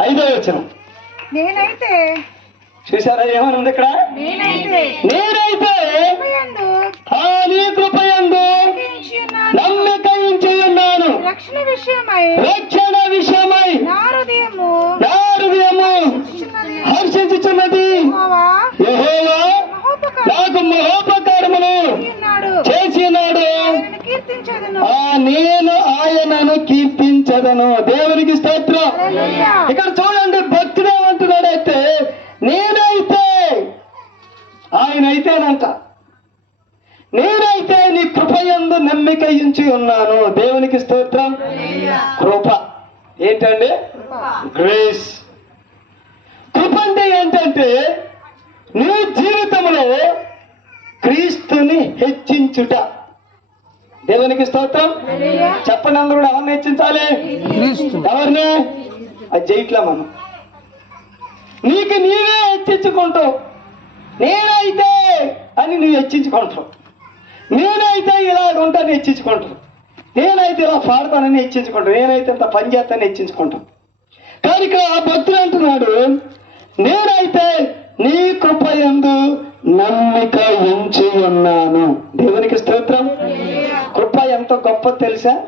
ఐదో వచనం. నేనైతే. చూసారా ఏమనుంది ఇక్కడ? నేనైతే. నీ కృపయందు. నమ్మిక ఉంచి ఉన్నాను రక్షణ విషయమై. రక్షణ విషయమై. నా హృదయము నా హృదయము చిన్నది హర్షించుచున్నది. యెహోవా నాకు మహోపకారములు. ఉన్నాడు చేసి ఉన్నాడు ఆయనను కీర్తించదును. ఆ నేను ఆయనను కీర్తించదను. దేవునికి స్తోత్రం. ఇక్కడ చూడండి భక్తుడు ఏమంటున్నాడైతే నేనైతే ఆయన అయితేనంట నేనైతే నీ కృపయందు నమ్మిక ఉంచి ఉన్నాను. దేవునికి స్తోత్రం. కృప. ఏంటండి? గ్రేస్. కృప అంటే ఏంటంటే నీ జీవితంలో క్రీస్తుని హెచ్చించుట. దేవునికి స్తోత్రం. హల్లెలూయా. చెప్పండి అందరూ కూడా ఎవరిని హెచ్చించాలి? ఎవరిని? అది చేయట్లే మనం. నీకు నీవే హెచ్చించుకుంటావు నేనైతే అని నువ్వు హెచ్చించుకుంటావు. నేనైతే ఇలాగ ఉంటాను హెచ్చించుకుంటావు. నేనైతే ఇలా పాడతానని హెచ్చించుకుంటావు. నేనైతే ఇంత పని చేస్తానని హెచ్చించుకుంటాం కానీ ఇక్కడ ఆ భక్తుడు అంటున్నాడు నేనైతే నీ కృప యందు నమ్మిక ఉంచి ఉన్నాను దేవునికి స్తోత్రం. కృప ఎంత గొప్ప తెలుసా?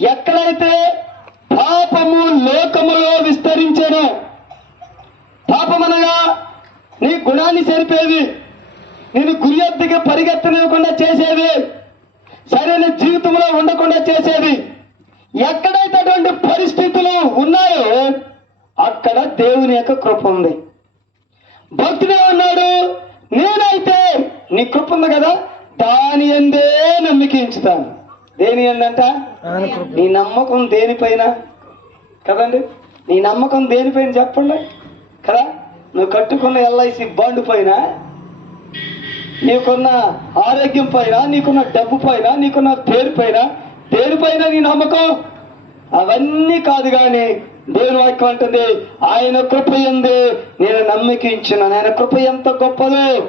ఎక్కడైతే పాపము లోకములో విస్తరించను పాపమనగా నీ గుణాన్ని సరిపేవి నేను గురి పరిగెత్తనివ్వకుండా చేసేవి సరైన జీవితంలో ఉండకుండా చేసేవి. ఎక్కడైతే అటువంటి పరిస్థితులు ఉన్నాయో అక్కడ దేవుని యొక్క కృప ఉంది. భక్తుడు ఏమన్నాడు నేనైతే నీ కృప ఉంది కదా దాని ఎందే నమ్మికించుతాను దేని ఎందంట? నీ నమ్మకం దేనిపైన? కదండి? నీ నమ్మకం దేనిపైన చెప్పండి. కదా? నువ్వు కట్టుకున్న ఎల్ఐసి బాండ్ పైన నీకున్న ఆరోగ్యం పైన నీకున్న డబ్బు పైన నీకున్న పేరు పైన దేనిపైన నీ నమ్మకం. అవన్నీ కాదు కానీ దేవుని వాక్యం అంటుంది ఆయన కృప ఎందు నేను నమ్మకించున్నాను ఆయన కృప ఎంత గొప్పదో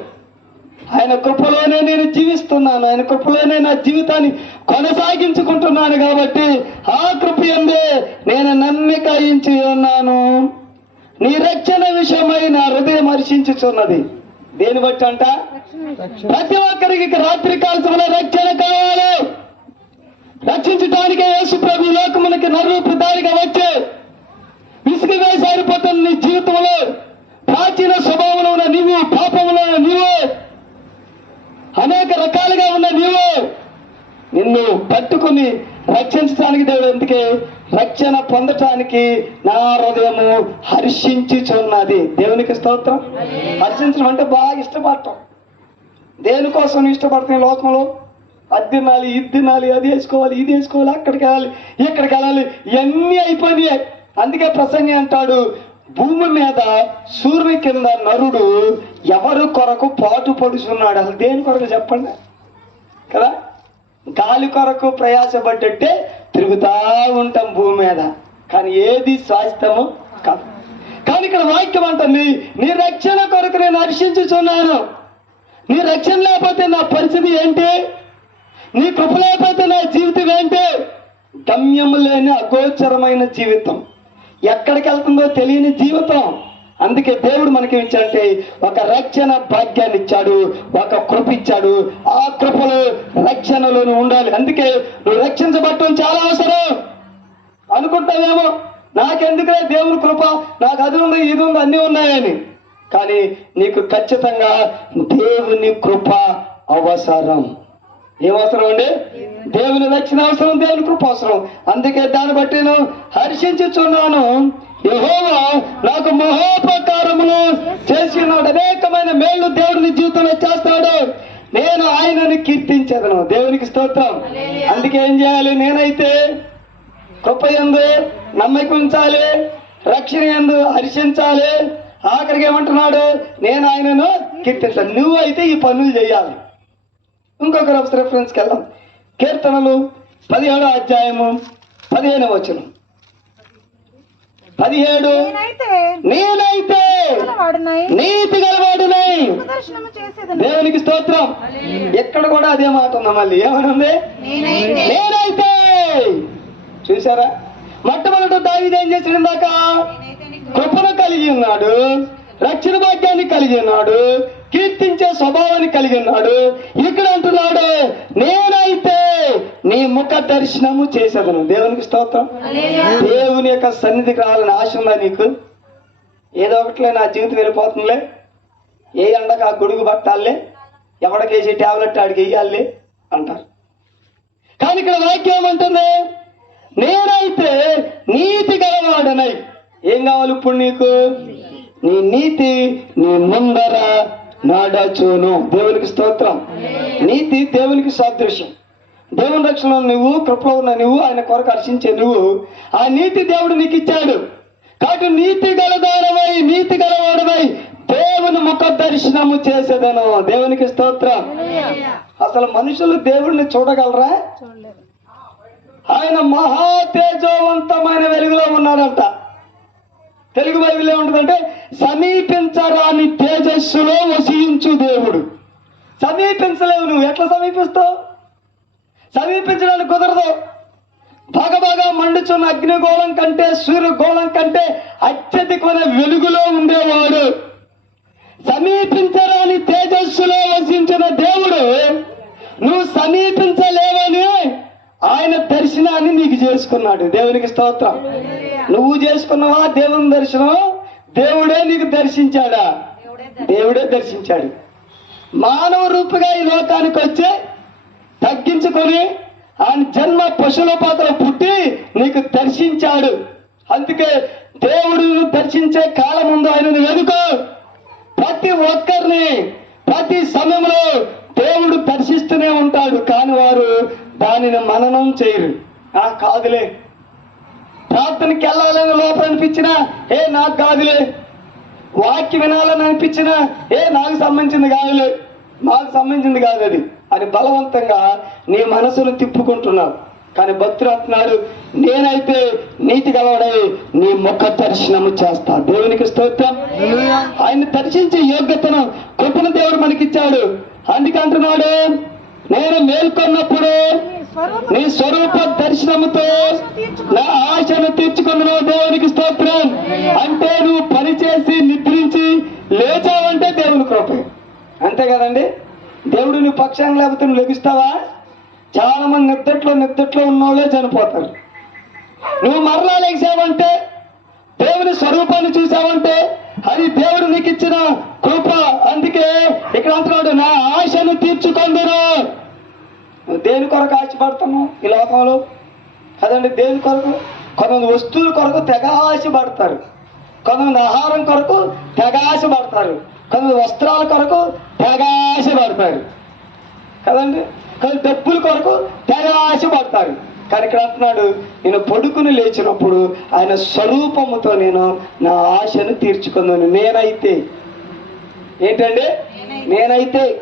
ఆయన కృపలోనే నేను జీవిస్తున్నాను. ఆయన కృపలోనే నా జీవితాన్ని కొనసాగించుకుంటున్నాను కాబట్టి ఆ కృప ఎందే నేను నమ్మిక ఇంచి ఉన్నాను. నీ రక్షణ విషయమై నా హృదయం హర్షించుచున్నది. దేని బట్టి అంట? ప్రతి ఒక్కరికి రాత్రి కాల్సంలో రక్షణ కావాలి. రక్షించడానికి యేసు ప్రభు లోకమునికి లోకమునకి నరూపిదారిగా వచ్చే విసిగి వేసారిపోతున్న నీ జీవితంలో ప్రాచీన స్వభావంలో ఉన్న నీవు పాపంలో ఉన్న నీవు అనేక రకాలుగా ఉన్న నీవు నిన్ను పట్టుకుని రక్షించడానికి దేవుడు ఎందుకే రక్షణ పొందటానికి నా హృదయము హర్షించుచున్నది. దేవునికి స్తోత్రం. హర్షించడం అంటే బాగా ఇష్టపడటం. దేనికోసం ఇష్టపడుతున్న లోకంలో? అది తినాలి ఇది తినాలి అది వేసుకోవాలి ఇది వేసుకోవాలి అక్కడికి వెళ్ళాలి ఇక్కడికి వెళ్ళాలి ఇవన్నీ అయిపోయినాయి. అందుకే ప్రసంగి అంటాడు భూమి మీద సూర్యుని కింద నరుడు ఎవరు కొరకు పాటు పడుచున్నాడు? అసలు దేని కొరకు చెప్పండి? కదా? గాలి కొరకు ప్రయాసపడ్డట్టే తిరుగుతా ఉంటాం భూమి మీద. కానీ ఏది శాశ్వతము కాదు. కానీ ఇక్కడ వాక్యం అంటుంది నీ రక్షణ కొరకు నేను హర్షించుచున్నాను. నీ రక్షణ లేకపోతే నా పరిస్థితి ఏంటి? నీ కృప లేకపోతే నా జీవితం ఏంటి? గమ్యము లేని అగోచరమైన జీవితం. ఎక్కడికి వెళ్తుందో తెలియని జీవితం. అందుకే దేవుడు మనకి ఇచ్చాడంటే ఒక రక్షణ భాగ్యాన్ని ఇచ్చాడు ఒక కృప ఇచ్చాడు. ఆ కృపలో రక్షణలో నువ్వు ఉండాలి. అందుకే నువ్వు రక్షించబట్టడం చాలా అవసరం. అనుకుంటావేమో? నాకెందుకులే దేవుని కృప? నాకు అది ఉంది ఇది ఉంది అన్నీ ఉన్నాయని. కానీ నీకు ఖచ్చితంగా దేవుని కృప అవసరం. ఏం అవసరం అండి? దేవుని రక్షణ అవసరం దేవుని కృప అవసరం. అందుకే దాన్ని బట్టి నేను హర్షించుచున్నాను. యెహోవా నాకు మహోపకారములు చేసి ఉన్నాడు. అనేకమైన మేళ్ళు దేవుని జీవితంలో చేస్తాడు. నేను ఆయనని కీర్తించదను. దేవునికి స్తోత్రం. అందుకే ఏం చేయాలి? నేనైతే కృప ఎందు నమ్మకం ఉంచాలి. రక్షణ ఎందు హర్షించాలి. ఆఖరికి ఏమంటున్నాడు? నేను ఆయనను కీర్తించాలి నువ్వు అయితే ఈ పనులు చేయాలి. ఇంకొక రెఫరెన్స్కి వెళ్దాం. కీర్తనలు పదిహేడో అధ్యాయము పదిహేను వచనం. పదిహేడు. నేనైతే నీతి గలవాడునై దేవునికి స్తోత్రం. ఎక్కడ కూడా అదే మాట ఉంది మళ్ళీ? ఏమనుంది? నేనైతే. చూసారా మొట్టమొదటి దావీదు ఏం చేసాడు ఇందాక? కృపను కలిగి ఉన్నాడు. రక్షణ భాగ్యాన్ని కలిగి ఉన్నాడు. కీర్తించే స్వభావాన్ని కలిగి ఉన్నాడు. ఇక్కడ అంటున్నాడు నేనైతే నీ ముఖ దర్శనము చేసేదను. దేవునికి స్తోత్రం. దేవుని యొక్క సన్నిధికి రావాలని ఆశ ఉందా నీకు? ఏదో ఒకటిలే నా జీవితం వెళ్ళిపోతుందిలే. ఏ ఎండకు ఆ గొడుగు పట్టాలే? ఎవడికేసి టాబ్లెట్ ఆడికి వేయాలి? అంటారు. కానీ ఇక్కడ వాక్యం ఏమంటుంది? నేనైతే నీతి గలవాడనై. ఏం కావాలి ఇప్పుడు నీకు? నీ నీతి నీ ముందర నాడచును. దేవునికి స్తోత్రం. నీతి దేవునికి సాదృశ్యం. దేవుని రక్షణ నువ్వు కృపలో ఉన్న నువ్వు ఆయన కొరకు హర్షించే నువ్వు ఆ నీతి దేవుడు నీకు ఇచ్చాడు. కాబట్టి నీతి గలదానమై నీతి గలవాడమై దేవుని ముఖ దర్శనము చేసేదను. దేవునికి స్తోత్రం. అసలు మనుషులు దేవుడిని చూడగలరా? ఆయన మహా తేజోవంతమైన వెలుగులో ఉన్నాడంట. తెలుగు బైబిల్ ఏముంటుందంటే సమీపించరాని తేజస్సులో వసించు దేవుడు. సమీపించలేవు నువ్వు. ఎట్లా సమీపిస్తావు? సమీపించడానికి కుదరదు. బాగా బాగా మండుచున్న అగ్నిగోళం కంటే సూర్యగోళం కంటే అత్యధికమైన వెలుగులో ఉండేవాడు. సమీపించరాని తేజస్సులో వసించిన దేవుడు నువ్వు సమీపించలేవని ఆయన దర్శనాన్ని నీకు చేసుకున్నాడు. దేవునికి స్తోత్రం. నువ్వు చేసుకున్నావా దేవుని దర్శనం? దేవుడే నీకు దర్శించాడా? దేవుడే దర్శించాడు. మానవ రూపుగా ఈ లోకానికి వచ్చి తగ్గించుకొని ఆయన జన్మ పశువుల పాత్ర పుట్టి నీకు దర్శించాడు. అందుకే దేవుడు దర్శించే కాలం ముందు ఆయనను వెనుకో ప్రతి ఒక్కరిని ప్రతి సమయంలో దేవుడు దర్శిస్తూనే ఉంటాడు. కానీ వారు దానిని మననం చేయరు. ఆ కాదులే. ప్రార్థనకి వెళ్ళాలని లోపల అనిపించినా ఏ నాకు కాదులే. వాక్యం వినాలని అనిపించినా ఏ నాకు సంబంధించింది కాదులే. నాకు సంబంధించింది కాదు అది అని బలవంతంగా నీ మనసును తిప్పుకుంటున్నావు. కానీ భక్తులు అంటున్నాడు నేనైతే నీతి గలవాడై నీ ముఖ దర్శనము చేస్తా. దేవునికి స్తోత్రం. ఆయన దర్శించే యోగ్యతను కృపణ దేవుడు మనకిచ్చాడు. అందుకే అంటున్నాడు నేను మేల్కొన్నప్పుడు నీ స్వరూప దర్శనముతో నా ఆశను తీర్చుకున్న దేవునికి స్తోత్రం. అంటే నువ్వు పనిచేసి నిద్రించి లేచావంటే దేవుని కృపే. అంతే కదండి? దేవుడు నువ్వు పక్షాన్ని లేకపోతే నువ్వు లెగుస్తావా? చాలా మంది నిద్దట్లో నిద్దట్లో ఉన్నోళ్ళే చనిపోతారు. నువ్వు మరలా లేచావంటే దేవుని స్వరూపాన్ని చూసావంటే అది దేవుడు నీకు ఇచ్చిన కృప. అందుకే ఇక్కడ అంటున్నాడు నా ఆశను తీర్చుకొందును దేని కొరకు ఆశపడతాము ఈ లోకంలో? కదండి దేని కొరకు? కొంతమంది వస్తువుల కొరకు తెగ ఆశపడతారు. కొంతమంది ఆహారం కొరకు తెగ ఆశపడతారు. కొంతమంది వస్త్రాల కొరకు తెగ ఆశపడతారు. కదండి? కానీ డబ్బుల కొరకు తెగ ఆశపడతారు. కానీ ఇక్కడ అంటున్నాడు నేను పడుకుని లేచినప్పుడు ఆయన స్వరూపముతో నేను నా ఆశను తీర్చుకున్నాను. నేనైతే. ఏంటండి? నేనైతే.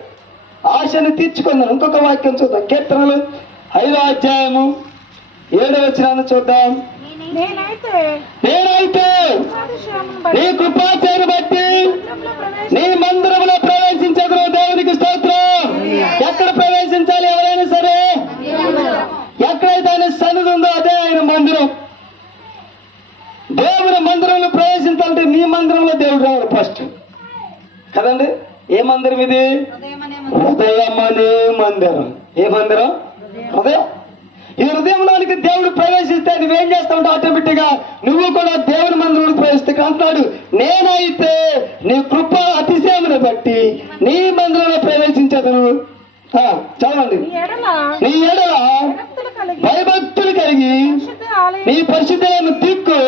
ఆశను తీర్చుకున్నాను ఇంకొక వాక్యం చూద్దాం. కీర్తనలు ఐదో అధ్యాయము ఏడో వచ్చినాను చూద్దాం. నేనైతే నీ కృపాచేరు బట్టి మందిరంలో నీ మందిరములో ప్రవేశించదు దేవునికి స్తోత్రం. ఎక్కడ ప్రవేశించాలి ఎవరైనా సరే? ఎక్కడైతే ఆయన సన్నిధి ఉందో అదే ఆయన మందిరం. దేవుని మందిరంలో ప్రవేశించాలంటే నీ మందిరంలో దేవుడు రావాలి ఫస్ట్. కదండి? ఏ మందిరం ఇది? హృదయం అనే మందిరం. ఏ మందిరం? హృదయం. ఈ హృదయంలోనికి దేవుడు ప్రవేశిస్తే నువ్వేం చేస్తావు ఆటోమేటిక్గా నువ్వు కూడా దేవుని మందిరంలోకి ప్రవేశిస్తే అంటున్నాడు నేనైతే నీ కృప అతిశయమును బట్టి నీ మందిరంలో ప్రవేశించదను. చదవండి. నీ ఎడల భయభక్తులు కలిగి నీ పరిశుద్ధమైన దిక్కు.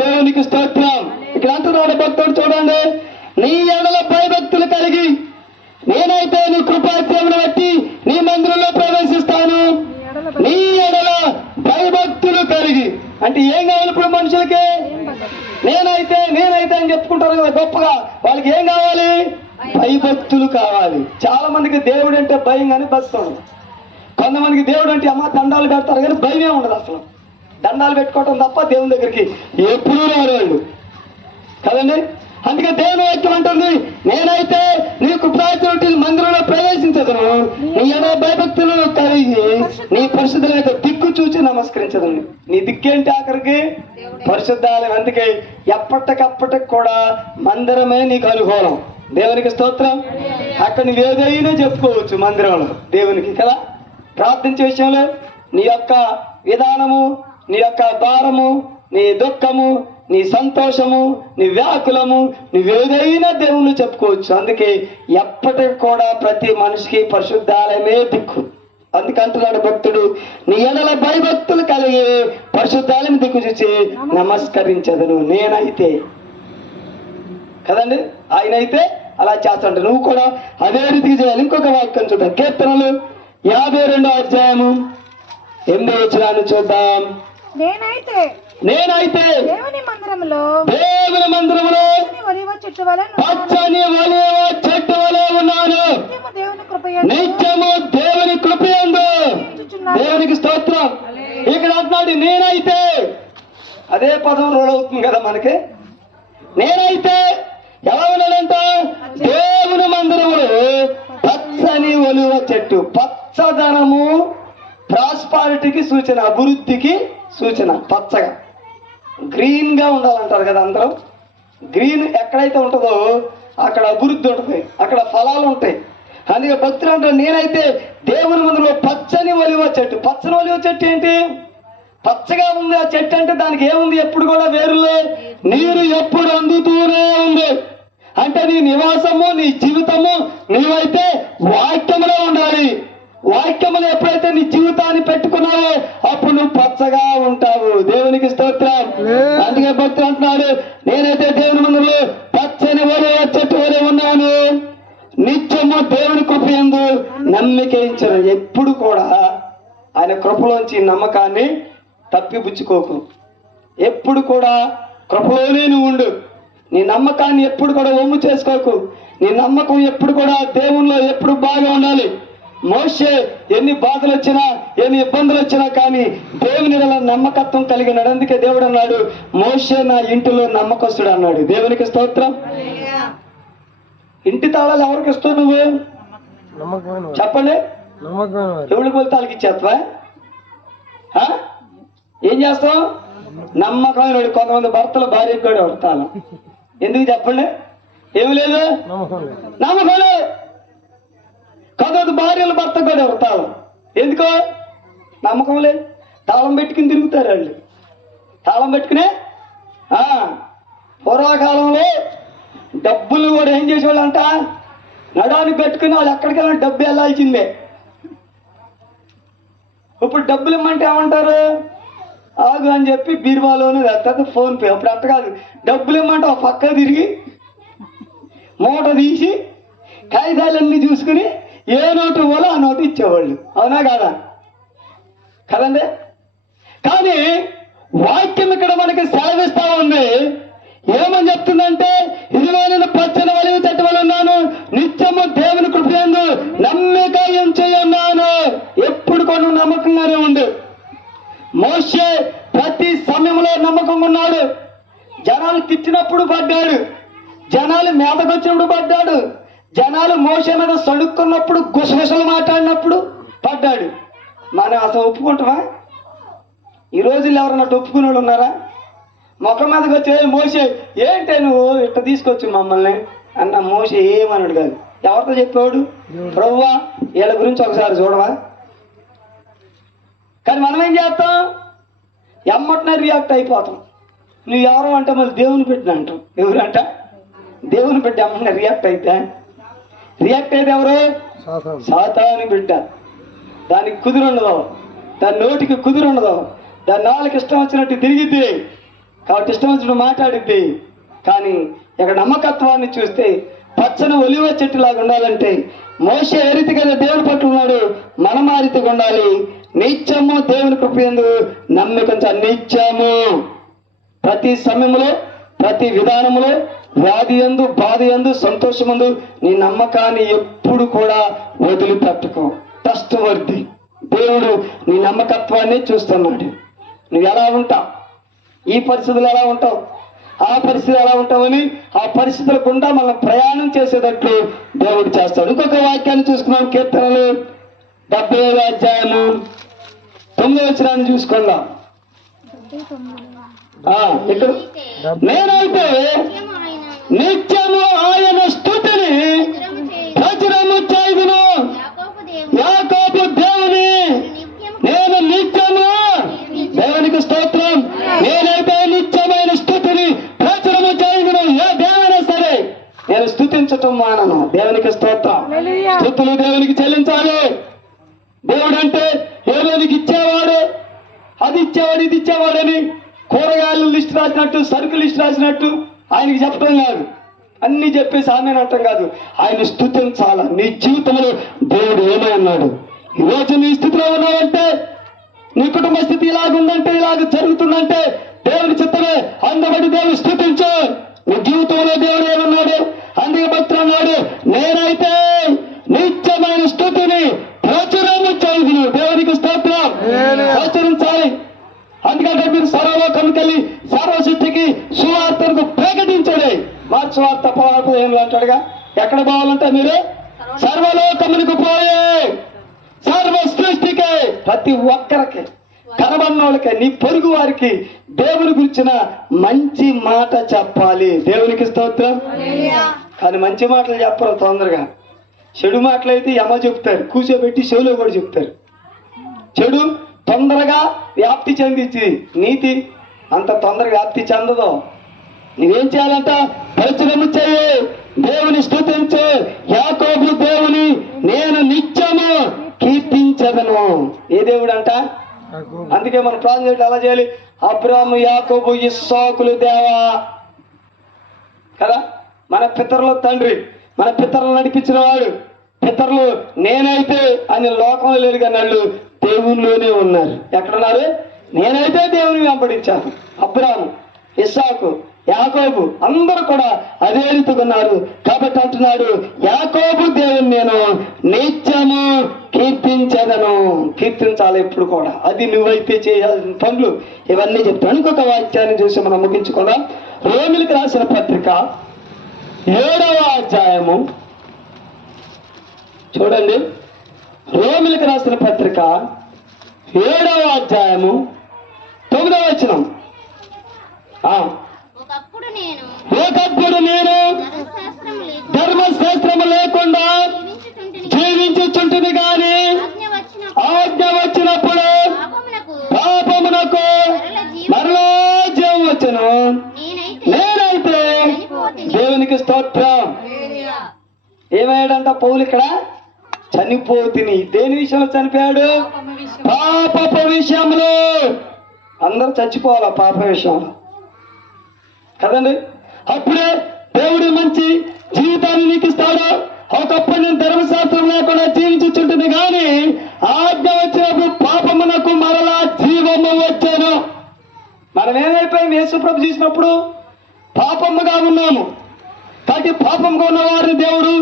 దేవునికి స్తోత్రం. ఇక్కడ అంటున్నాడు భక్తుడు చూడండి. నీ ఎడల భయభక్తులు కలిగి నేనైతే నీ కృపాత్యమును బట్టి నీ మందిరంలో ప్రవేశిస్తాను. నీ ఎడల భయభక్తులు కలిగి అంటే ఏం కావాలి ఇప్పుడు మనుషులకి? నేనైతే నేనైతే అని చెప్పుకుంటారు కదా గొప్పగా. వాళ్ళకి ఏం కావాలి? భయభక్తులు కావాలి. చాలా మందికి దేవుడు అంటే భయం కానీ భక్తి కొంతమందికి దేవుడు అంటే అమ్మ దండాలు పెడతారు కానీ భయమే ఉండదు అసలు. దండాలు పెట్టుకోవటం తప్ప దేవుని దగ్గరికి ఎప్పుడూ రారు వాళ్ళు. కదండి? అందుకే దేవుని వాక్యం అంటుంది నేనైతే నీకు ప్రాచుర్యం మందిరంలో ప్రవేశించదును. నీ ఎడ భయభక్తులు కలిగి నీ పరిశుద్ధులైతే దిక్కు చూచి నమస్కరించదును. నీ దిక్కేంటి ఆఖరికి? పరిశుద్ధాలయం. అందుకే ఎప్పటికప్పటికి కూడా మందిరమే నీకు అనుకూలం. దేవునికి స్తోత్రం. అక్కడ నువ్వు ఏదైనా చెప్పుకోవచ్చు మందిరంలో. దేవునికి కదా? ప్రార్థించే విషయంలో నీ యొక్క విధానము నీ యొక్క భారము నీ దుఃఖము నీ సంతోషము నీ వ్యాకులము నువ్వేదైనా దేవుళ్ళు చెప్పుకోవచ్చు. అందుకే ఎప్పటికి కూడా ప్రతి మనిషికి పరిశుద్ధాలయమే దిక్కు. అందుకంటున్నాడు భక్తుడు నీ ఎడల భయభక్తులు కలిగి పరిశుద్ధాలయం దిక్కు చూసి నమస్కరించదును. నేనైతే. కదండి? ఆయన అయితే అలా చేస్తాడు. నువ్వు కూడా అదే రీతికి చేయాలి. ఇంకొక వాక్యం చూద్దాం. కీర్తనలు యాభై రెండో అధ్యాయము. ఎనిమిదో వచ్చినాన్ని చూద్దాం. నేనైతే. నేనైతే దేవుని మందిరంలో దేవుని పచ్చని ఒలివ చెట్టు వలె ఉన్నాను. నిత్యము దేవుని కృపయందు. దేవునికి స్తోత్రం. ఇక్కడ అంటున్నాడు నేనైతే అదే పదం రోల్ అవుతుంది కదా మనకి? నేనైతే ఎలా ఉన్నాడంట? దేవుని మందిరములు పచ్చని ఒలువ చెట్టు పచ్చదనము ప్రాస్పారిటీకి సూచన అభివృద్ధికి సూచన పచ్చగా. గ్రీన్గా ఉండాలంటారు కదా అందరూ. గ్రీన్ ఎక్కడైతే ఉంటుందో అక్కడ అభివృద్ధి ఉంటుంది అక్కడ ఫలాలు ఉంటాయి. అందుకే భక్తులు అంటారు నేనైతే దేవుని ముందులో పచ్చని ఒలివ చెట్టు. పచ్చని ఒలివ చెట్టు ఏంటి? పచ్చగా ఉంది ఆ చెట్టు అంటే దానికి ఏముంది? ఎప్పుడు కూడా వేరులే. నీరు ఎప్పుడు అందుతూనే ఉంది. అంటే నీ నివాసము నీ జీవితము నీవైతే వాక్యములో ఉండాలి. వాక్యములు ఎప్పుడైతే నీ జీవితాన్ని పెట్టుకున్నావో అప్పుడు నువ్వు పచ్చగా ఉంటావు. దేవునికి స్తోత్రం. అందుకే భక్తులు అంటున్నాడు నేనైతే దేవుని ముందు పచ్చని వరే చెట్టు వరే ఉన్నాను. నిత్యము దేవుని కృప ఎందు నమ్మికేయించను ఎప్పుడు కూడా ఆయన కృపలోంచి నమ్మకాన్ని తప్పిపుచ్చుకోకు. ఎప్పుడు కూడా కృపలోనే నువ్వు ఉండు. నీ నమ్మకాన్ని ఎప్పుడు కూడా ఒమ్ము చేసుకోకు. నీ నమ్మకం ఎప్పుడు కూడా దేవునిలో ఎప్పుడు బాగా ఉండాలి. మోషే ఎన్ని బాధలు వచ్చినా ఎన్ని ఇబ్బందులు వచ్చినా కానీ దేవుని నమ్మకత్వం కలిగినాడు అందుకే దేవుడు అన్నాడు. మోషే నా ఇంటిలో నమ్మకస్తుడు అన్నాడు. దేవునికి స్తోత్రం. ఇంటి తాళాలు ఎవరికి ఇస్తావు నువ్వు. చెప్పండి. ఎవరికి పోతే వాళ్ళకి ఇచ్చేస్తావా? ఏం చేస్తాం నమ్మకమైన వాడు కొంతమంది భర్తలు భార్యకు కూడా పడతాను ఎందుకు చెప్పండి? ఏమి లేదు. నమ్మకం లేదు. నమ్మకం భార్యలు భర్త కూడా తాళం ఎందుకో? నమ్మకం లేదు. తాళం పెట్టుకుని తిరుగుతారు వాళ్ళు తాళం పెట్టుకునే? పూర్వకాలంలో డబ్బులు కూడా ఏం చేసేవాళ్ళు అంట నడానికి పెట్టుకుని వాళ్ళు ఎక్కడికి డబ్బు వెళ్ళాల్సిందే. ఇప్పుడు డబ్బులు ఇమ్మంటే ఏమంటారు? ఆగు అని చెప్పి బీరువాలోనే తర్వాత ఫోన్ పే. అప్పుడు అంత కాదు. డబ్బులు ఇమ్మంటే ఒక పక్క తిరిగి మూట తీసి కాగితాలన్నీ చూసుకుని ఏ నోటు పోలో ఆ నోటు ఇచ్చేవాళ్ళు. అవునా కాదా? కదండి? కానీ వాక్యం ఇక్కడ మనకి సెలవిస్తా ఉంది. ఏమని చెప్తుందంటే ఇదిగో నేను పచ్చని వలివి చెట్టు వల్ల ఉన్నాను. నిత్యము దేవుని కృపయందు నమ్మిక ఉన్నాను. ఎప్పుడు కొను నమ్మకంగానే ఉండు. మోషే ప్రతి సమయంలో నమ్మకంగా ఉన్నాడు. జనాలు తిట్టినప్పుడు పడ్డాడు. జనాలు మేతకొచ్చినప్పుడు పడ్డాడు. జనాలు మోసే మీద సడుక్కున్నప్పుడు గుసగుసలు మాట్లాడినప్పుడు పడ్డాడు. మనం అసలు ఒప్పుకుంటామా ఈ రోజుల్లో ఎవరన్నా ఒప్పుకునే వాళ్ళు ఉన్నారా? ముఖం మీదకి వచ్చి "ఏ మోసే ఏంటే నువ్వు? ఇట్ట తీసుకొచ్చు మమ్మల్ని. అన్న మోసే ఏమన్నాడు కాదు. ఎవరితో చెప్పాడు ప్రవ్వా వీళ్ళ గురించి ఒకసారి చూడవా? కానీ మనం ఏం చేస్తాం? ఎమ్మటనే రియాక్ట్ అయిపోతాం. నువ్వు ఎవరు అంటే మళ్ళీ దేవుని పెట్టిన అంటాం. ఎవరంట? దేవుని పెట్టి ఎమ్మటనే రియాక్ట్ అయితే రియాక్ట్ ఎవరు? సాతాను. బిడ్డ. దానికి కుదురుండదు. దాని నోటికి కుదురుండదు. దాని నాలుగు ఇష్టం వచ్చినట్టు తిరిగిద్ది. కాబట్టి ఇష్టం వచ్చినట్టు మాట్లాడిద్ది. కానీ ఇక్కడ నమ్మకత్వాన్ని చూస్తే పచ్చని ఒలివ చెట్టులాగా ఉండాలంటే మోస ఏ రీతిగా దేవుని పట్ల ఉన్నాడు? మనం ఆ రీతిగా ఉండాలి. నిత్యము దేవుని కృపయందు నమ్మకంచ నిత్యము ప్రతి సమయంలో ప్రతి విధానములో వ్యాధి ఎందు బాధ ఎందు సంతోషమందు నీ నమ్మకాన్ని ఎప్పుడు కూడా వదిలిపెట్టుకో. ట్రస్ట్వర్ది దేవుడు నీ నమ్మకత్వాన్ని చూస్తున్నాడు. నువ్వు ఎలా ఉంటావు? ఈ పరిస్థితులు ఎలా ఉంటావు? ఆ పరిస్థితి ఎలా ఉంటామని ఆ పరిస్థితుల గుండా మనం ప్రయాణం చేసేటట్లు దేవుడు చేస్తాడు. ఇంకొక వాక్యాన్ని చూసుకున్నాం కీర్తనలు డెబ్బై ఏడు అధ్యాయము తొమ్మిది వచ్చినాన్ని చూసుకుందాం. ఆ, ఇక్కడ నేనైతే నిత్యము ఆయన స్థుతిని ప్రచురము చేయుదును. యాకోబు దేవుని నేను నిత్యము దేవునికి స్తోత్రం. నేనైతే నిత్యమైన స్థుతిని ప్రచురము చేయుదును. ఏ దేవుడైనా సరే నేను స్థుతించటం మానను. దేవునికి స్తోత్రం. స్థుతులు దేవునికి చెల్లించాలి. దేవుడు అంటే ఏదోనికి ఇచ్చేవాడు. అది ఇచ్చేవాడు ఇది ఇచ్చేవాడని కూరగాయలు లిస్ట్ రాసినట్టు సరుకు లిస్ట్ రాసినట్టు ఆయనకి చెప్పడం కాదు. అన్ని చెప్పేసి ఆమె అనటం కాదు. ఆయన స్థుతించాల నీ జీవితంలో దేవుడు ఏమై అన్నాడు ఈరోజు నీ స్థితిలో ఉన్నావంటే నీ కుటుంబ స్థితి ఇలాగ ఉందంటే ఇలాగ జరుగుతుందంటే దేవుని చిత్తమే అందబడి దేవుని స్థుతించు. నీ జీవితంలో దేవుడు ఏమన్నాడు? అందుకే భక్తులు అన్నాడు నేనైతే నిత్యమైన స్థుతిని ప్రచురము చదువును దేవునికి స్తోత్రం. ప్రచురించాలి. అందుకంటే మీరు సర్వలోకంకెళ్ళి సువార్తను ప్రకటించండి మార్చి వార్త పదహారు అంటాడుగా ఎక్కడ పోవాలంటే మీరు? సర్వలోకమునికి పోయే సర్వ సృష్టికే ప్రతి ఒక్కరికి కనబడినోళ్ళకి నీ పొరుగు వారికి దేవుని గురించిన మంచి మాట చెప్పాలి. దేవునికి స్తోత్రం. కానీ మంచి మాటలు చెప్పరు తొందరగా. చెడు మాటలు అయితే యమ చెప్తారు. కూర్చోబెట్టి చెవిలో కూడా చెప్తారు. చెడు తొందరగా వ్యాప్తి చెందించి నీతి అంత తొందరగా వ్యాప్తి చెందదు నువ్వేం చేయాలంట? పరిచయము చేయి. దేవుని స్థుతించు. యాకోబు దేవుని నేను నిత్యము కీర్తించదను. ఏ దేవుడు అంట. అందుకే మనం ప్రార్థన చేయడం ఎలా చేయాలి? అబ్రాము యాకోబు ఇస్సాకులు దేవా. కదా? మన పితరుల తండ్రి మన పితరులు నడిపించిన వాడు. పితరులు నేనైతే అని లోకంలో లేరు కానీ వాళ్ళు దేవునిలోనే ఉన్నారు. ఎక్కడున్నారు నేనైతే దేవుని వెంబడించాను. అబ్రాము ఇస్సాకు. యాకోబు అందరూ కూడా అదే రీతికున్నారు కాబట్టి అంటున్నాడు యాకోబు దేవుని నేను నిత్యము కీర్తించదను. కీర్తించాలి ఎప్పుడు కూడా. అది నువ్వైతే చేయాల్సిన పనులు. ఇవన్నీ చెప్తాను. ఇంకొక వాక్యాన్ని చూసి మనం ముగించుకోవడం రోమిలకు రాసిన పత్రిక ఏడవ అధ్యాయము. చూడండి. రోమిలకు రాసిన పత్రిక ఏడవ అధ్యాయము తొమ్మిదవ వచనం. ఒకప్పుడు నేను. ఒకప్పుడు నేను. ధర్మశాస్త్రం లేకుండా ధర్మశాస్త్రము లేకుండా జీవించుచుంటుంది గాని ఆజ్ఞ వచ్చిన ఆజ్ఞ వచ్చినప్పుడు పాపమునకు మరల జీవ వచ్చను. నేనైతే నేనైతే దేవునికి స్తోత్రం. ఏమయ్యాడంట పౌలు ఇక్కడ? చనిపోతుని. దేని విషయంలో చనిపోయాడు? పాపపు విషయంలో. అందరూ చచ్చిపోవాలా పాప విషయంలో? కదండి? అప్పుడే దేవుడు మంచి జీవితాన్ని నీకు ఇస్తాడు ఒకప్పుడు నేను ధర్మశాస్త్రం లేకుండా జీవించుచుంటుంది కానీ ఆజ్ఞ వచ్చినప్పుడు పాపమునకు మరలా జీవము వచ్చాను. మనం ఏమైపోయాం యేసుప్రభు చూసినప్పుడు పాపముగా ఉన్నాము. కాబట్టి పాపంగా ఉన్న వారిని దేవుడు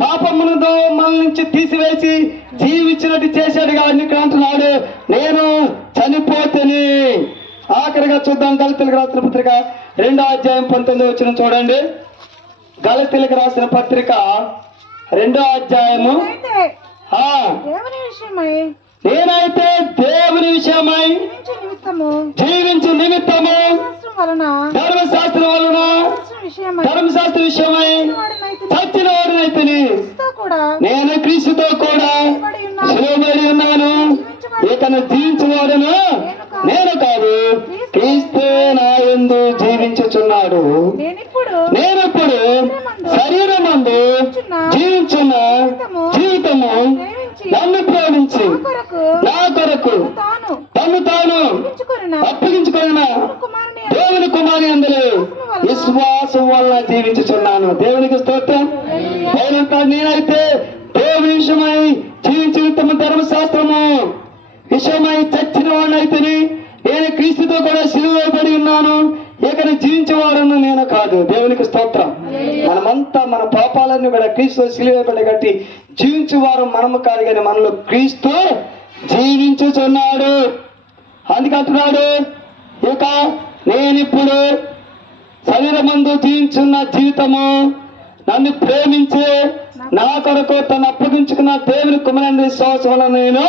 పాపమునతో మన నుంచి తీసివేసి జీవించినట్టు చేశాడు కాబట్టి ఇక్కడ అంటున్నాడు నేను చనిపోతేనే ఆఖరిగా చూద్దాం గలతీలకు రాసిన పత్రిక రెండో అధ్యాయం పంతొమ్మిది వచ్చిన చూడండి. గలతీలకు రాసిన పత్రిక రెండో అధ్యాయము. నేనైతే దేవుని విషయమై జీవించే నిమిత్తము. ధర్మశాస్త్రం వలన? ధర్మశాస్త్ర విషయమై? వాడినైతే చచ్చిన కూడా? నేను క్రీస్తుతో కూడా శిలువబడి ఉన్నాను. ఇకను జీవించువాడను నేను కాదు క్రీస్తే నా యందు జీవించుచున్నాడు. నేనిప్పుడు నేనిప్పుడు శరీరమందు జీవించున్న జీవితము నన్ను ప్రేమించి నా కొరకు తాను తను అప్పగించుకున్న దేవుని కుమారి అందరూ విశ్వాసం వల్ల జీవించుచున్నాను. దేవునికి స్తోత్రం. నేనైతే దేవుని విషయమై జీవించిన తమ ధర్మశాస్త్రము. విషయమై చచ్చిన వాడినైతేనే నేను క్రీస్తుతో కూడా సిలువబడి ఉన్నాను. ఇక జీవించేవాడను నేను కాదు. దేవునికి స్తోత్రం. మనమంతా మన పాపాలన్నీ కూడా క్రీస్తు సిలువబడి కట్టి జీవించేవారు మనము కాదు కానీ మనలో క్రీస్తు జీవించుచున్నాడు. అందుకంటున్నాడు ఇక నేనిప్పుడు శరీరమందు జీవించున్న జీవితము నన్ను ప్రేమించి నా కొరకు తను అప్పగించుకున్న దేవుని విశ్వాసం వలన నేను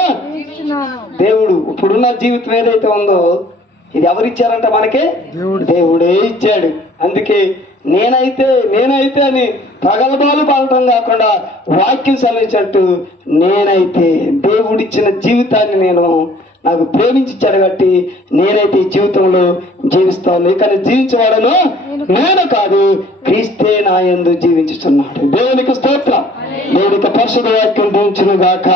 దేవుడు ఇప్పుడున్న జీవితం ఏదైతే ఉందో ఇది ఎవరిచ్చారంట మనకి? దేవుడు. దేవుడే ఇచ్చాడు. అందుకే నేనైతే నేనైతే అని ప్రగల్భాలు పడటం కాకుండా వాక్యం సెలవించినట్టు నేనైతే దేవుడిచ్చిన జీవితాన్ని నేను నాకు ప్రేమించిచ్చాడు కాబట్టి నేనైతే ఈ జీవితంలో జీవిస్తాను. కానీ జీవించేవాడను నేను కాదు క్రీస్తే నా యందు జీవించుతున్నాడు దేవునికి స్తోత్రం. దేవునికి పరిశుద్ధ వాక్యం దీవించును గాక